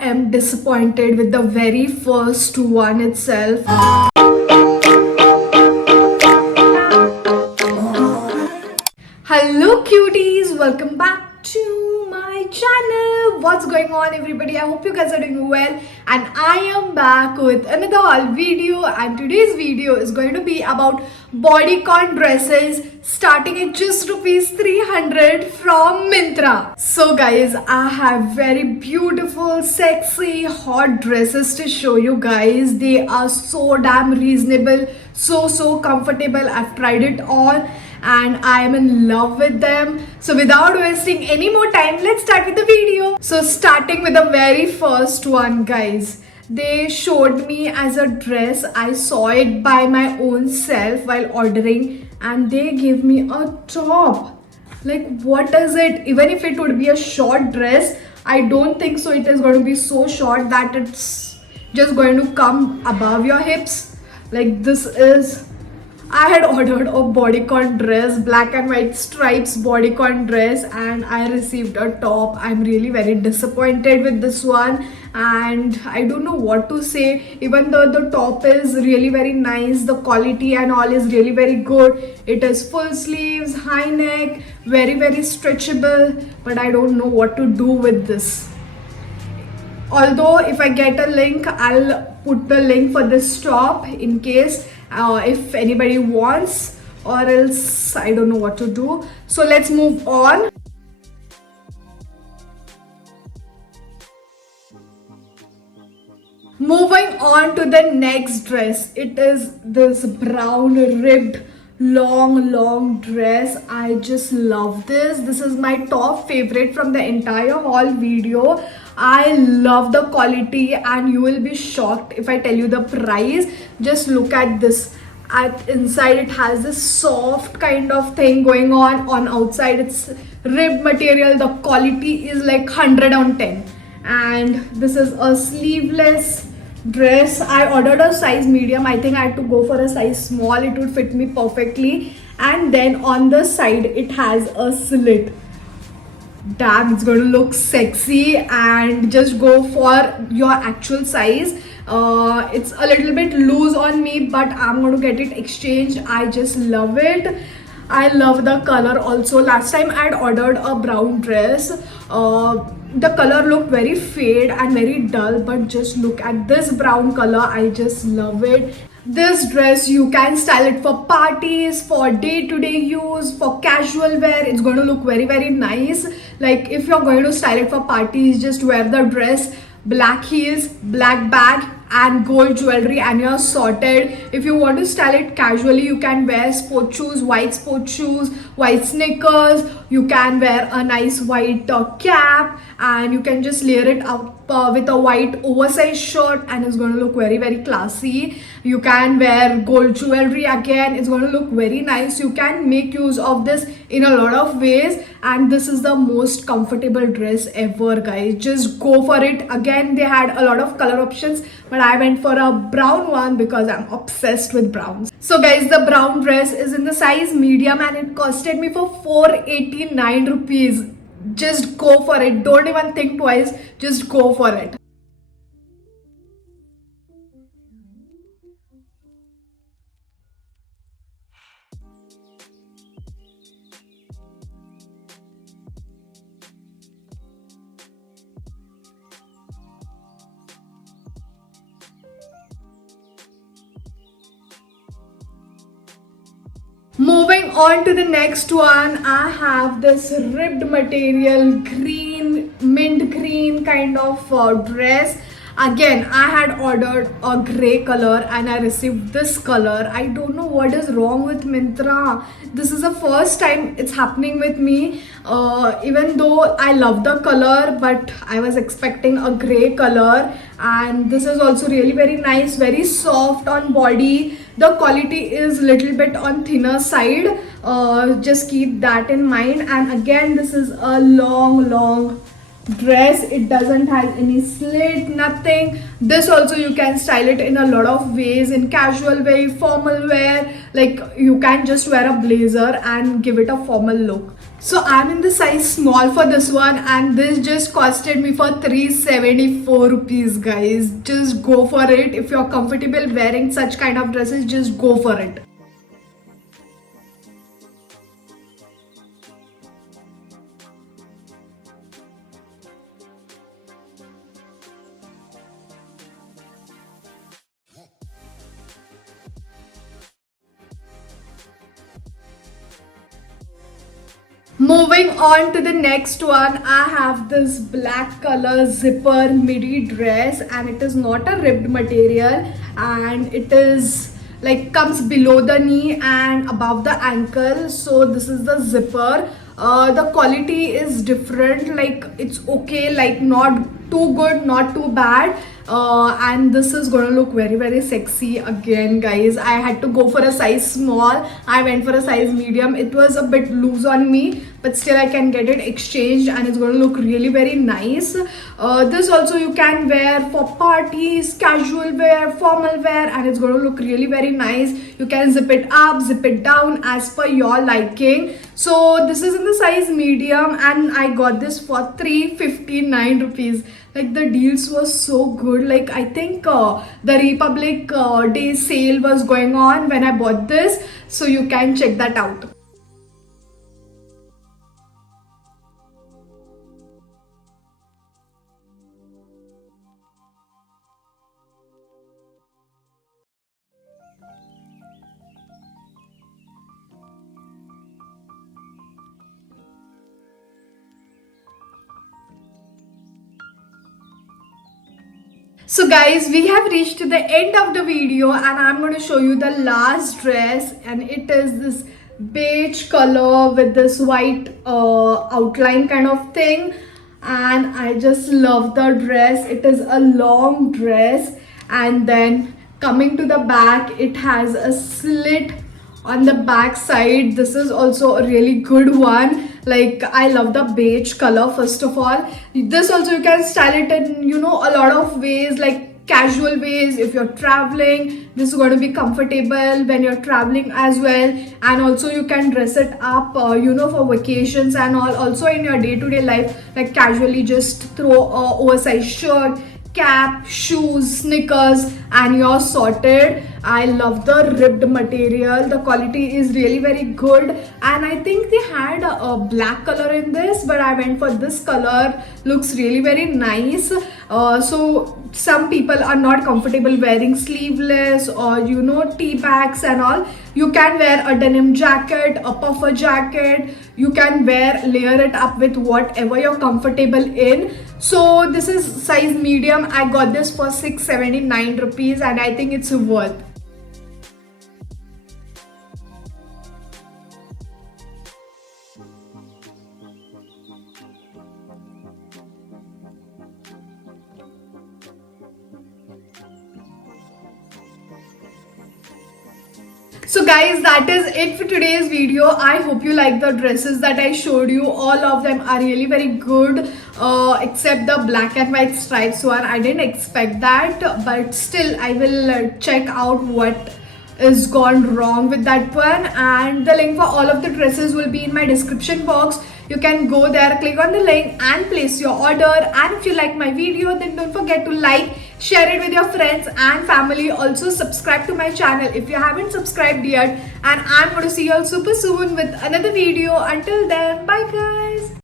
am disappointed with the very first one itself. Hello cuties, welcome back to my channel. What's going on everybody? I hope you guys are doing well, and I am back with another haul video, and today's video is going to be about bodycon dresses starting at just rupees 300 from Myntra. So guys, I have very beautiful, sexy, hot dresses to show you guys. They are so damn reasonable, so comfortable. I've tried it on and I am in love with them. So without wasting any more time, let's start with the video. So starting with the very first one, guys. They showed me as a dress. I saw it by my own self while ordering, and they gave me a top. Like, what is it? Even if it would be a short dress, I don't think so it is going to be so short that it's just going to come above your hips. Like, this is... I had ordered a bodycon dress, black and white stripes bodycon dress, and I received a top. I'm really very disappointed with this one, and I don't know what to say. Even though the top is really very nice, the quality and all is really very good. It is full sleeves, high neck, very stretchable, but I don't know what to do with this. Although if I get a link, I'll put the link for this top in case if anybody wants, or else I don't know what to do. So let's move on. Moving on to the next dress. It is this brown ribbed long dress. I just love this. This is my top favorite from the entire haul video. I love the quality, and you will be shocked if I tell you the price. Just look at this. Inside it has this soft kind of thing going on outside it's ribbed material. The quality is like 100 on 10, and this is a sleeveless dress. I ordered a size medium. I think I had to go for a size small. It would fit me perfectly. And then on the side it has a slit. Damn, it's going to look sexy. And just go for your actual size. It's a little bit loose on me, but I'm going to get it exchanged. I just love it. I love the color also. Last time I had ordered a brown dress. The color looked very fade and very dull, but just look at this brown color. I just love it. This dress, you can style it for parties, for day-to-day use, for casual wear. It's going to look very nice. Like, if you're going to style it for parties, just wear the dress, black heels, black bag and gold jewelry, and you're sorted. If you want to style it casually, you can wear sports shoes, white sports shoes, white sneakers. You can wear a nice white cap, and you can just layer it up with a white oversized shirt, and it's going to look very classy. You can wear gold jewelry again. It's going to look very nice. You can make use of this in a lot of ways, and this is the most comfortable dress ever, guys. Just go for it. Again, they had a lot of color options, but I went for a brown one because I'm obsessed with browns. So guys, the brown dress is in the size medium, and it costed me for 489 rupees. Just go for it. Don't even think twice. Just go for it. Moving on to the next one, I have this ribbed material green, mint green kind of dress. Again, I had ordered a grey color and I received this color. I don't know what is wrong with Myntra. This is the first time it's happening with me. Even though I love the color, but I was expecting a grey color. And this is also really very nice, very soft on body. The quality is little bit on thinner side. Just keep that in mind. And again, this is a long dress. It doesn't have any slit, nothing. This also you can style it in a lot of ways, in casual way, formal wear. Like, you can just wear a blazer and give it a formal look. So I'm in the size small for this one, and this just costed me for 374 rupees, guys. Just go for it. If you're comfortable wearing such kind of dresses, just go for it. Moving on to the next one, I have this black color zipper midi dress, and it is not a ribbed material, and it is like comes below the knee and above the ankle. So this is the zipper. The quality is different, like it's okay, like not too good, not too bad. And this is gonna look very sexy again, guys. I had to go for a size small. I went for a size medium. It was a bit loose on me, but still I can get it exchanged, and it's gonna look really very nice. This also you can wear for parties, casual wear, formal wear, and it's gonna look really very nice. You can zip it up, zip it down as per your liking. So this is in the size medium, and I got this for 359 rupees. Like the deals was so good. Like I think the Republic Day sale was going on when I bought this, so you can check that out. So guys, we have reached to the end of the video, and I'm going to show you the last dress, and it is this beige color with this white outline kind of thing, and I just love the dress. It is a long dress, and then coming to the back, it has a slit on the back side. This is also a really good one. Like I love the beige color. First of all, this also you can style it in, you know, a lot of ways, like casual ways. If you're traveling, this is going to be comfortable when you're traveling as well. And also you can dress it up, you know, for vacations and all. Also in your day-to-day life, like casually just throw a oversized shirt, cap, shoes, sneakers, and you're sorted. I love the ribbed material. The quality is really very good, and I think they had a black color in this, but I went for this color. Looks really very nice. So some people are not comfortable wearing sleeveless or, you know, tea bags and all. You can wear a denim jacket, a puffer jacket. You can layer it up with whatever you're comfortable in. So this is size medium. I got this for 679 rupees, and I think it's worth. So guys, that is it for today's video. I hope you like the dresses that I showed you. All of them are really very good, except the black and white stripes one. I didn't expect that, but still I will check out what is gone wrong with that one, and the link for all of the dresses will be in my description box. You can go there, click on the link and place your order. And if you like my video, then don't forget to like, share it with your friends and family. Also subscribe to my channel if you haven't subscribed yet, and I'm going to see you all super soon with another video. Until then, bye guys.